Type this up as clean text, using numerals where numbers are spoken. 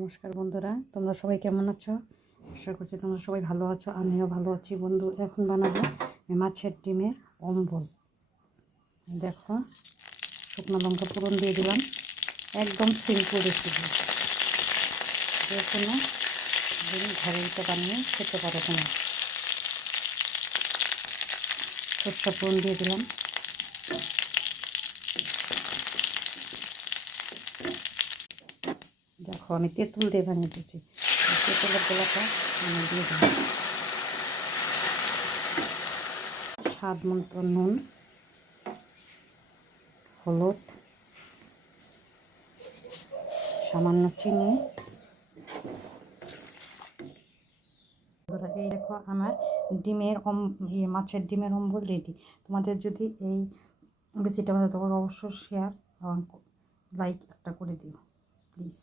নমস্কার বন্ধুরা, তোমরা সবাই কেমন আছো? আশা করছি তোমরা সবাই ভালো আছো। আমিও ভালো আছি বন্ধু। এখন বানাবো মাছের ডিমের অম্বল। দেখো, শুকনো লঙ্কা ফোড়ন দিয়ে দিলাম। একদম সিম্পল রেসিপি, যে কোনো দিন ঘরে এটা বানিয়ে খেতে পারো তোমরা। সরষে ফোড়ন দিয়ে দিলাম। দেখো, আমি তেঁতুল দিয়ে বানিয়ে দিয়েছি। তেঁতুলের গোলাটা আমি দিয়ে দিলাম। স্বাদ মতো নুন, হলুদ, সামান্য চিনি। এই দেখো, আমার ডিমের মাছের ডিমের অম্বল রেডি। তোমাদের যদি এই রেসিপিটা ভালো লাগে অবশ্যই শেয়ার এবং লাইক একটা করে দিও প্লিজ।